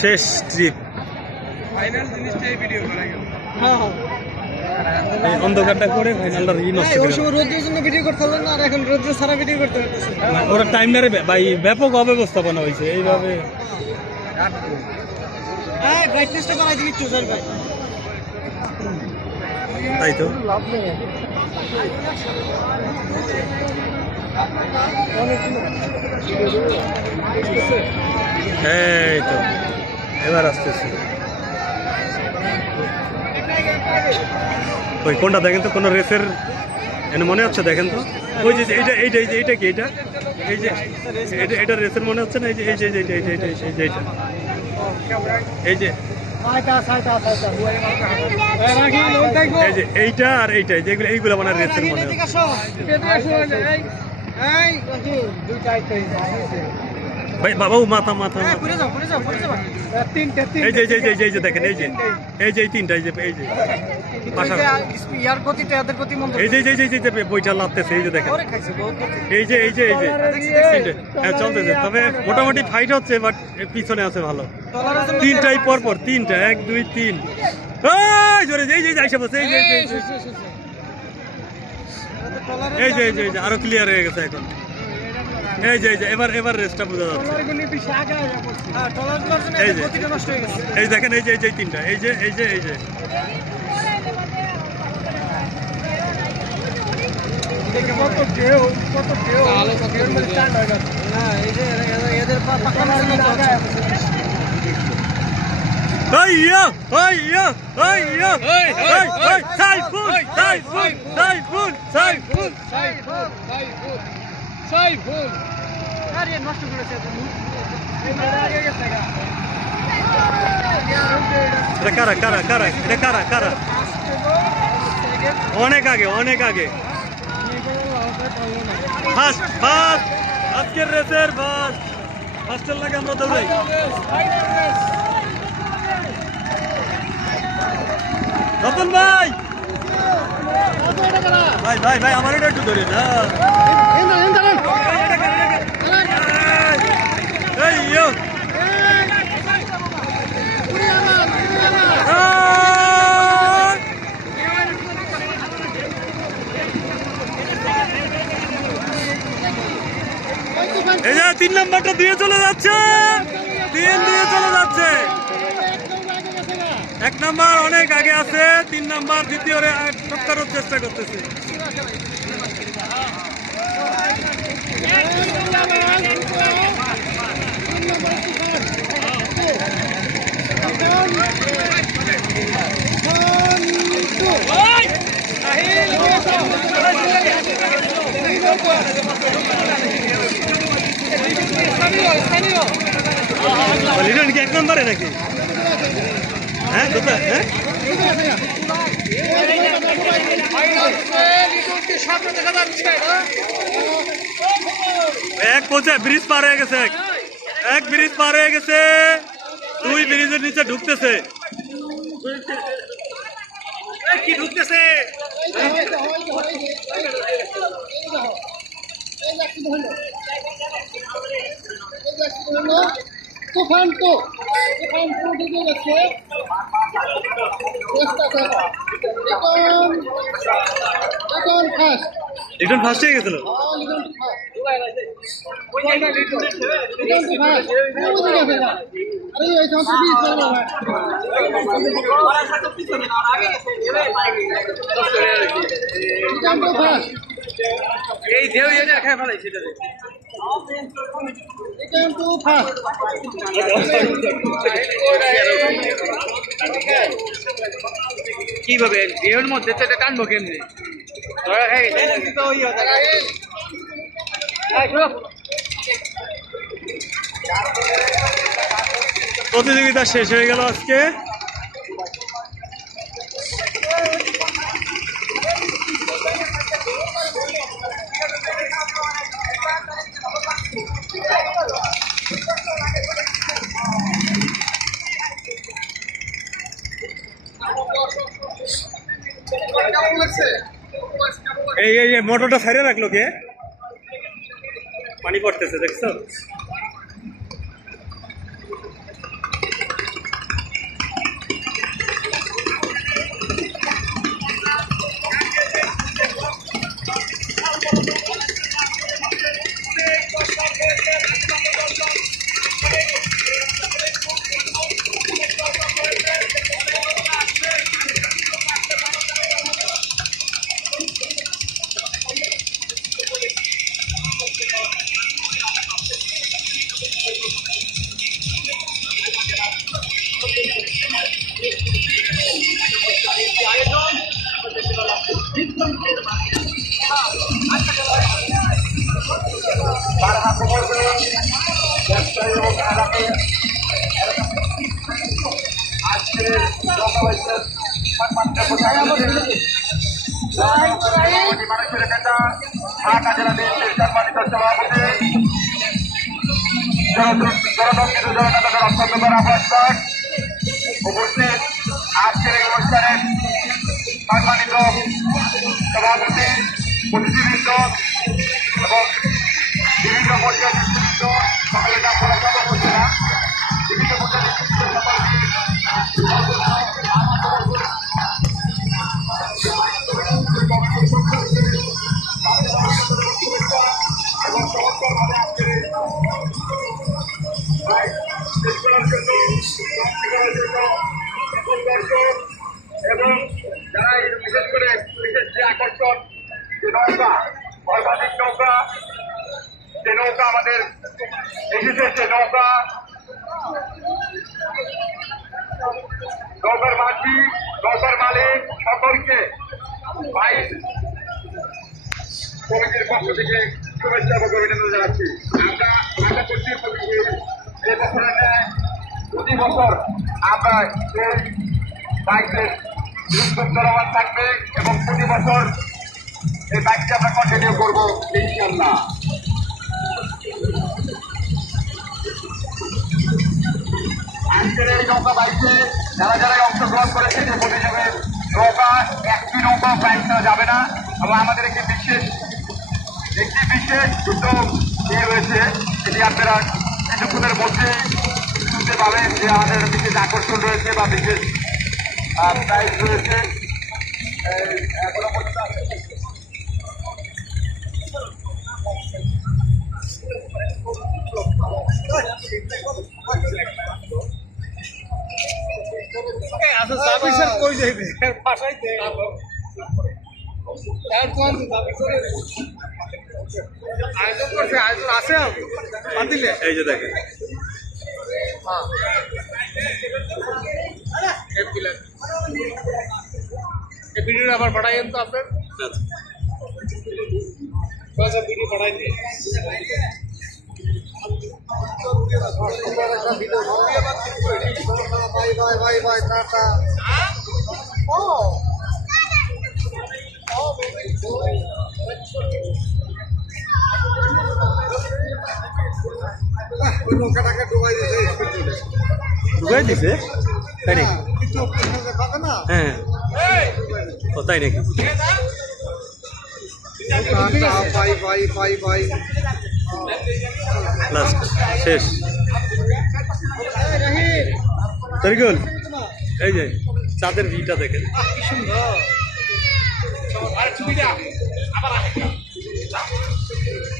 শেষ trip final জিনিসটাই video করা গেল। হ্যাঁ হ্যাঁ। অন্ধকারটা করে ফাইনালটা নষ্ট হ্যাঁ, ওই করে সময় রোদ্রের জন্য ভিডিও করতে হলো না আর এখন রোদ্র ছাড়া ভিডিও করতে হতেছে না, ওরা টাইম মেরে ভাই ব্যাপক অব্যবস্থাপনা হয়েছে এইভাবে। হ্যাঁ ব্রাইটনেসটা বাড়াই দিবি একটু জল ভাই। তাই তো। এই তো এবার আসতেছে ওই কোনটা দেখেন তো কোনো রেসের এনে মনে হচ্ছে দেখেন তো ওই যে এইটা এইটা এই যে এইটা কি এইটা এই যে এটা এটা রেসের মনে হচ্ছে না এই যে এই যে এই যে এইটা এইটা এইটা এইটা এই যে এই যে এইটা আর এইটা যেগুলো এইগুলো মানে রেসের মনে হচ্ছে ভাই বাবু মাথা মাথা হ্যাঁ, এই যে এই যে এই যে যে দেখেন এই যে এই যে এই তিনটা এই যে এই যে এই যে এই যে এই যে বইটা লাগতেছে এই যে দেখেন করে খাইছে বহুত গতি। এই যে এই যে এই যে হ্যাঁ চলতেছে তবে মোটামুটি ফাইট হচ্ছে বাট পিছনে আছে ভালো তিনটাই পর পর তিনটা এক দুই তিন জোরে এই যে আইসা বসে যে যে এই যে আরও ক্লিয়ার হয়ে গেছে এখন এই যে এই যে এবার এবার রেসটা বোঝা যাচ্ছে। হ্যাঁ, এই যে। হয়ে এই দেখেন এই যে এই যে তিনটা এই যে এই যে এই যে। হ্যাঁ, এই যে এরা- এরা- এদের পা- পাকানোর জন্য তো হচ্ছে। আরে, নষ্ট করেছে এদের। এটা কারা কারা কারা? এটা কারা কারা? অনেক আগে অনেক আগে। ফার্স্ট ফার্স্ট আজকের রেসের ফার্স্ট ফার্স্টের লাগে আমরা দৌড়াই রতন ভাই! ভাই ভাই ভাই আমার এটা একটু ধরে না তিন নাম্বারটা দিয়ে চলে যাচ্ছে। তিন দিয়ে চলে যাচ্ছে। এক নাম্বার অনেক আগে আছে, তিন নাম্বার দ্বিতীয় চেষ্টা করতেছে। এক নম্বরে নাকি হ্যাঁ হ্যাঁ এক পৌঁছে ব্রিজ পার হয়ে গেছে। এক ব্রিজ পার হয়ে গেছে। দুই ব্রিজের নিচে ঢুকতেছে। কি ঢুকতেছে? তুফান তো তুফান তো ঢুকে গেছে এখন এখন ফার্স্ট হয়ে গেছিল ফার্স্ট এই দেও এটা ফার্স্ট কীভাবে? দেহের মধ্যে তো এটা টানবো কেমনি? খাই প্রতিযোগিতা শেষ হয়ে গেল আজকে। এই মোটরটা সাইডে রাখল কে? পানি পড়তেছে দেখছ? মানুষের নেতা ঢাকা জেলা বিএনপির সম্মানিত সভাপতি জনদক্ষিত জননেতা অত্যন্ত করা প্রস্তাব উপস্থিত আজকের এই অনুষ্ঠানের সম্মানিত সভাপতি প্রতিনিধিবৃন্দ এবং আমাদের এসেছে সে নৌকা। নৌকার মাঝি, নৌকার মালিক সকলকে বাইশ কমিটির পক্ষ থেকে শুভেচ্ছা এবং অভিনন্দন জানাচ্ছি। প্রতি বছর আমরা এই বাইকের চলমান থাকবে এবং প্রতি বছর এই বাইকটি আমরা কন্টিনিউ করব ইনশাল্লাহ এই নৌকা বাইকে যারা যারা অংশগ্রহণ করেছে যে প্রতিযোগের নৌকা একটি নৌকা বাইক নেওয়া যাবে না এবং আমাদের একটি বিশেষ একটি বিশেষ উদ্যোগ ইয়ে রয়েছে এটি আপনারা কিছুক্ষণের মধ্যেই শুনতে পাবেন যে আমাদের বিশেষ আকর্ষণ রয়েছে বা বিশেষ প্রাইজ রয়েছে এখনও পর্যন্ত আচ্ছা যাবি স্যার কই যাইবে? কোন আয়োজন করছে আয়োজন আছে বাদ এই যে দেখেন। দিলেন এই ভিডিওটা আবার পাঠাইন তো আপনার? আচ্ছা। ভিডিও পাঠাই দিয়ে ভাই ভাই ভাই ভাই টাটা দিয়েছে ঢুকাই দিছে? তাই নাকি? হ্যাঁ। ও, তাই নাকি? Tata bye bye bye bye. Last শেষ। তরিকুল এই যে চাঁদের ভিটা দেখেন।